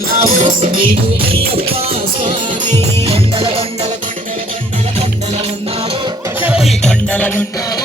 నీవు అయ్యప్ప స్వామి కొండల కొండల కొండల కొండల కొండల ఉన్నావు కొండల కొండల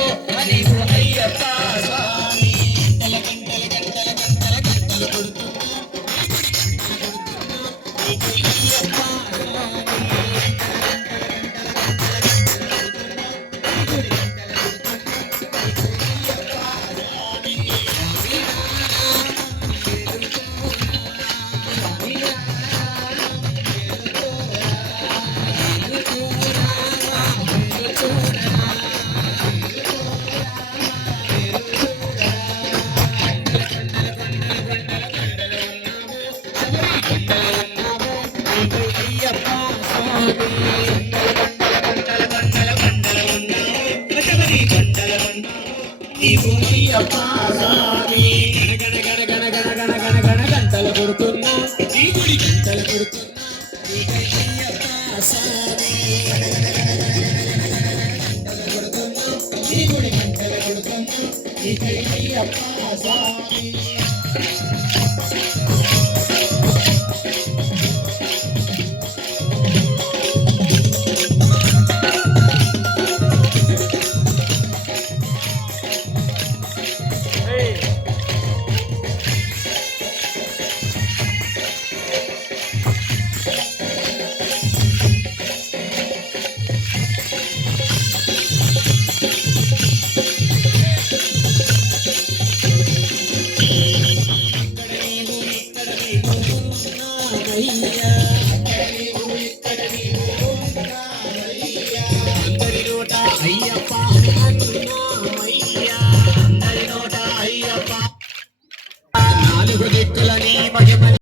గంటలు కొడుతున్నా ఈ గుడి గంటలు కొడుతున్నా నీకయ్యప్ప స్వామి గంటలు కొడుతున్నా ఈ గుడి గంటలు కొడుతున్నా నీకయ్యప్ప స్వామి ఉన్నానయ్యా అయ్యప్ప